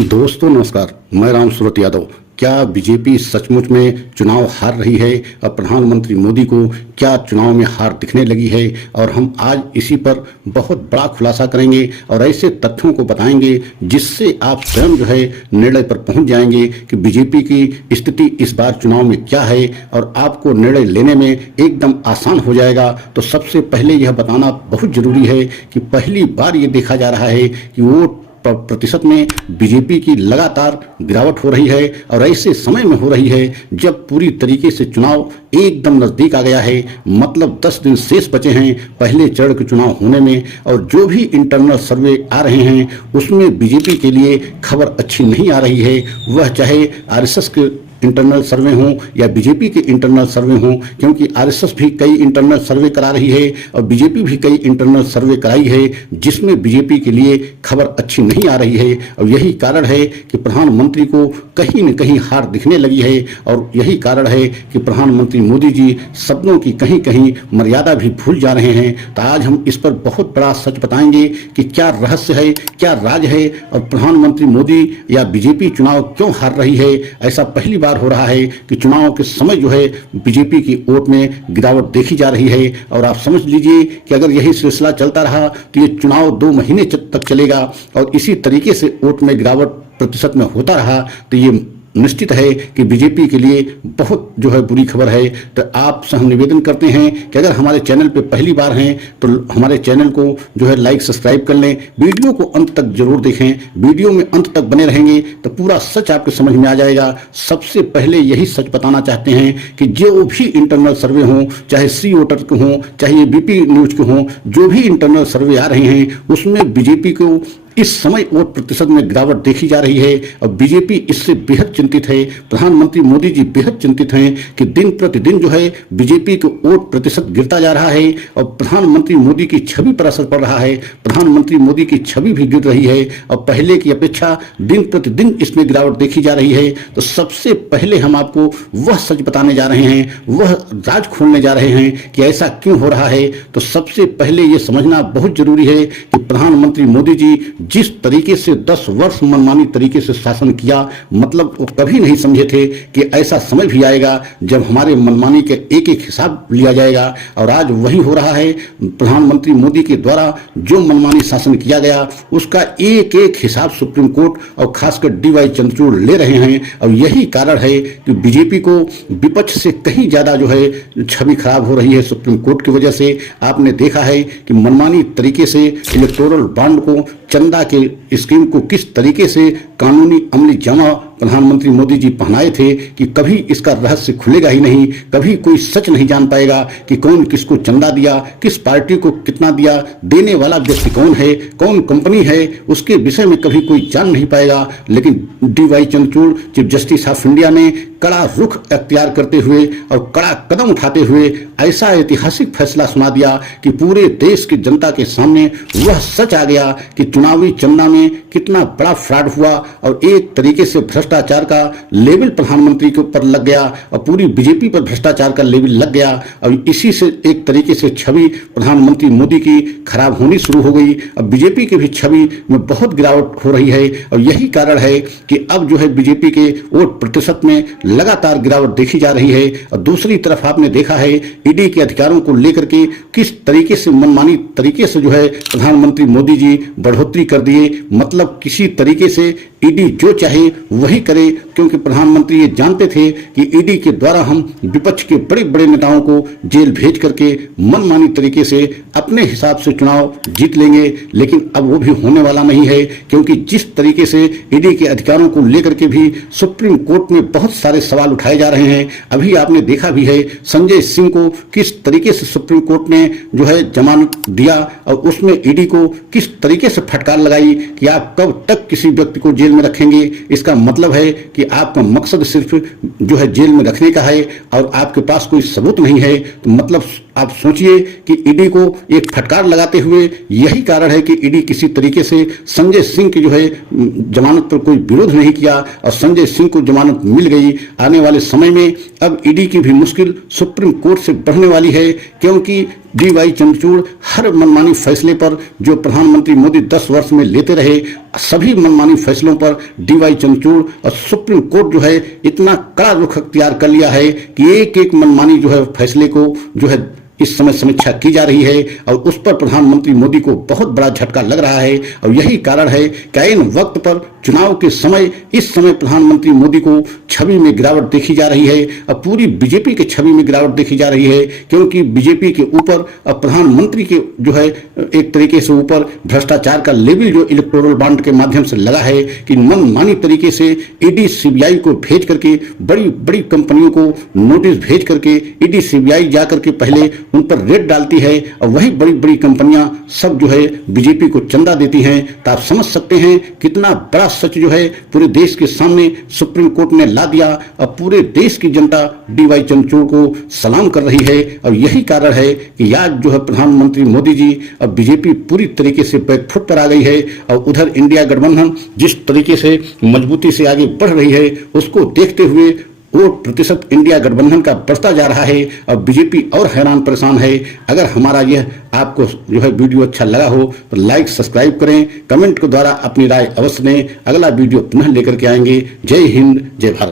दोस्तों नमस्कार, मैं राम सूरत यादव। क्या बीजेपी सचमुच में चुनाव हार रही है और प्रधानमंत्री मोदी को क्या चुनाव में हार दिखने लगी है? और हम आज इसी पर बहुत बड़ा खुलासा करेंगे और ऐसे तथ्यों को बताएंगे जिससे आप स्वयं जो है निर्णय पर पहुंच जाएंगे कि बीजेपी की स्थिति इस बार चुनाव में क्या है और आपको निर्णय लेने में एकदम आसान हो जाएगा। तो सबसे पहले यह बताना बहुत जरूरी है कि पहली बार ये देखा जा रहा है कि वोट प्रतिशत में बीजेपी की लगातार गिरावट हो रही है और ऐसे समय में हो रही है जब पूरी तरीके से चुनाव एकदम नजदीक आ गया है। मतलब 10 दिन शेष बचे हैं पहले चरण के चुनाव होने में, और जो भी इंटरनल सर्वे आ रहे हैं उसमें बीजेपी के लिए खबर अच्छी नहीं आ रही है। वह चाहे आरएसएस के इंटरनल सर्वे हों या बीजेपी के इंटरनल सर्वे हों, क्योंकि आरएसएस भी कई इंटरनल सर्वे करा रही है और बीजेपी भी कई इंटरनल सर्वे कराई है जिसमें बीजेपी के लिए खबर अच्छी नहीं आ रही है। और यही कारण है कि प्रधानमंत्री को कहीं न कहीं हार दिखने लगी है और यही कारण है कि प्रधानमंत्री मोदी जी शब्दों की कहीं कहीं मर्यादा भी भूल जा रहे हैं। तो आज हम इस पर बहुत बड़ा सच बताएंगे कि क्या रहस्य है, क्या राज है और प्रधानमंत्री मोदी या बीजेपी चुनाव क्यों हार रही है। ऐसा पहली बार हो रहा है कि चुनाव के समय जो है बीजेपी की वोट में गिरावट देखी जा रही है। और आप समझ लीजिए कि अगर यही सिलसिला चलता रहा तो ये चुनाव 2 महीने तक चलेगा और इसी तरीके से वोट में गिरावट प्रतिशत में होता रहा तो ये निश्चित है कि बीजेपी के लिए बहुत जो है बुरी खबर है। तो आपसे हम निवेदन करते हैं कि अगर हमारे चैनल पे पहली बार हैं तो हमारे चैनल को जो है लाइक सब्सक्राइब कर लें, वीडियो को अंत तक जरूर देखें। वीडियो में अंत तक बने रहेंगे तो पूरा सच आपके समझ में आ जाएगा। सबसे पहले यही सच बताना चाहते हैं कि जो भी इंटरनल सर्वे हों, चाहे सी वोटर के हों, चाहे ये बीपी न्यूज के हों, जो भी इंटरनल सर्वे आ रहे हैं उसमें बीजेपी को इस समय वोट प्रतिशत में गिरावट देखी जा रही है और बीजेपी इससे बेहद चिंतित है। प्रधानमंत्री मोदी जी बेहद चिंतित हैं कि दिन प्रतिदिन जो है बीजेपी को वोट प्रतिशत गिरता जा रहा है और प्रधानमंत्री मोदी की छवि पर असर पड़ रहा है। प्रधानमंत्री मोदी की छवि भी गिर रही है और पहले की अपेक्षा दिन प्रतिदिन इसमें गिरावट देखी जा रही है। तो सबसे पहले हम आपको वह सच बताने जा रहे हैं, वह राज खोलने जा रहे हैं कि ऐसा क्यों हो रहा है। तो सबसे पहले ये समझना बहुत जरूरी है कि प्रधानमंत्री मोदी जी जिस तरीके से 10 वर्ष मनमानी तरीके से शासन किया, मतलब वो कभी नहीं समझे थे कि ऐसा समय भी आएगा जब हमारे मनमानी के एक एक हिसाब लिया जाएगा। और आज वही हो रहा है। प्रधानमंत्री मोदी के द्वारा जो मनमानी शासन किया गया उसका एक एक हिसाब सुप्रीम कोर्ट और खासकर डीवाई चंद्रचूड़ ले रहे हैं। और यही कारण है कि बीजेपी को विपक्ष से कहीं ज्यादा जो है छवि खराब हो रही है सुप्रीम कोर्ट की वजह से। आपने देखा है कि मनमानी तरीके से इलेक्टोरल बॉन्ड को, चंदा के स्कीम को किस तरीके से कानूनी अमली जामा प्रधानमंत्री मोदी जी पहनाए थे कि कभी इसका रहस्य खुलेगा ही नहीं। कभी कोई सच नहीं जान पाएगा कि कौन किसको चंदा दिया, किस पार्टी को कितना दिया, देने वाला व्यक्ति कौन है, कौन कंपनी है, उसके विषय में कभी कोई जान नहीं पाएगा। लेकिन DY Chandrachud chief justice of India ने कड़ा रुख अख्तियार करते हुए और कड़ा कदम उठाते हुए ऐसा ऐतिहासिक फैसला सुना दिया कि पूरे देश की जनता के सामने वह सच आ गया कि चुनावी चंदा में कितना बड़ा फ्रॉड हुआ और एक तरीके से भ्रष्टाचार का लेवल प्रधानमंत्री के ऊपर लग गया और पूरी बीजेपी पर भ्रष्टाचार का लेवल लग गया। और इसी से एक तरीके से छवि प्रधानमंत्री मोदी की खराब होनी शुरू हो गई और बीजेपी की भी छवि में बहुत गिरावट हो रही है। और यही कारण है कि अब जो है बीजेपी के वोट प्रतिशत में लगातार गिरावट देखी जा रही है। और दूसरी तरफ आपने देखा है ईडी के अधिकारों को लेकर के किस तरीके से मनमानी तरीके से जो है प्रधानमंत्री मोदी जी बढ़ोतरी कर दिए। मतलब किसी तरीके से ईडी जो चाहे वही करे, क्योंकि प्रधानमंत्री ये जानते थे कि ईडी के द्वारा हम विपक्ष के बड़े बड़े नेताओं को जेल भेज करके मनमानी तरीके से अपने हिसाब से चुनाव जीत लेंगे। लेकिन अब वो भी होने वाला नहीं है, क्योंकि जिस तरीके से ईडी के अधिकारों को लेकर के भी सुप्रीम कोर्ट में बहुत सारे सवाल उठाए जा रहे हैं। अभी आपने देखा भी है संजय सिंह को किस तरीके से सुप्रीम कोर्ट ने जो है जमानत दिया और उसमें ईडी को किस तरीके से फटकार लगाई कि आप कब तक किसी व्यक्ति को जेल में रखेंगे। इसका मतलब है कि आपका मकसद सिर्फ जो है जेल में रखने का है और आपके पास कोई सबूत नहीं है। तो मतलब आप सोचिए कि ईडी को एक फटकार लगाते हुए यही कारण है कि ईडी किसी तरीके से संजय सिंह की जो है जमानत पर कोई विरोध नहीं किया और संजय सिंह को जमानत मिल गई। आने वाले समय में अब ईडी की भी मुश्किल सुप्रीम कोर्ट से बढ़ने वाली है, क्योंकि डी.वाई. चंद्रचूड़ हर मनमानी फैसले पर जो प्रधानमंत्री मोदी 10 वर्ष में लेते रहे, सभी मनमानी फैसलों पर डी.वाई. चंद्रचूड़ और सुप्रीम कोर्ट जो है इतना कड़ा रुख अख्तियार कर लिया है कि एक एक मनमानी जो है फैसले को जो है इस समय समीक्षा की जा रही है और उस पर प्रधानमंत्री मोदी को बहुत बड़ा झटका लग रहा है। और यही कारण है कि इन वक्त पर चुनाव के समय इस समय प्रधानमंत्री मोदी को छवि में गिरावट देखी जा रही है और पूरी बीजेपी के छवि में गिरावट देखी जा रही है, क्योंकि बीजेपी के ऊपर और प्रधानमंत्री के जो है एक तरीके से ऊपर भ्रष्टाचार का लेवल जो इलेक्टोरल बॉन्ड के माध्यम से लगा है कि मनमानी तरीके से ईडी सीबीआई को भेज करके बड़ी बड़ी कंपनियों को नोटिस भेज करके ईडी सीबीआई जा करके पहले उन पर रेट डालती है और वही बड़ी बड़ी कंपनियां सब जो है बीजेपी को चंदा देती हैं। तो आप समझ सकते हैं कितना बड़ा सच जो है पूरे देश के सामने सुप्रीम कोर्ट ने ला दिया और पूरे देश की जनता डी.वाई. चंद्रचूड़ को सलाम कर रही है। और यही कारण है कि आज जो है प्रधानमंत्री मोदी जी और बीजेपी पूरी तरीके से बैकफुट पर आ गई है और उधर इंडिया गठबंधन जिस तरीके से मजबूती से आगे बढ़ रही है उसको देखते हुए वोट प्रतिशत इंडिया गठबंधन का बढ़ता जा रहा है और बीजेपी और हैरान परेशान है। अगर हमारा यह आपको जो है वीडियो अच्छा लगा हो तो लाइक सब्सक्राइब करें, कमेंट के द्वारा अपनी राय अवश्य दें। अगला वीडियो पुनः लेकर के आएंगे। जय हिंद, जय भारत।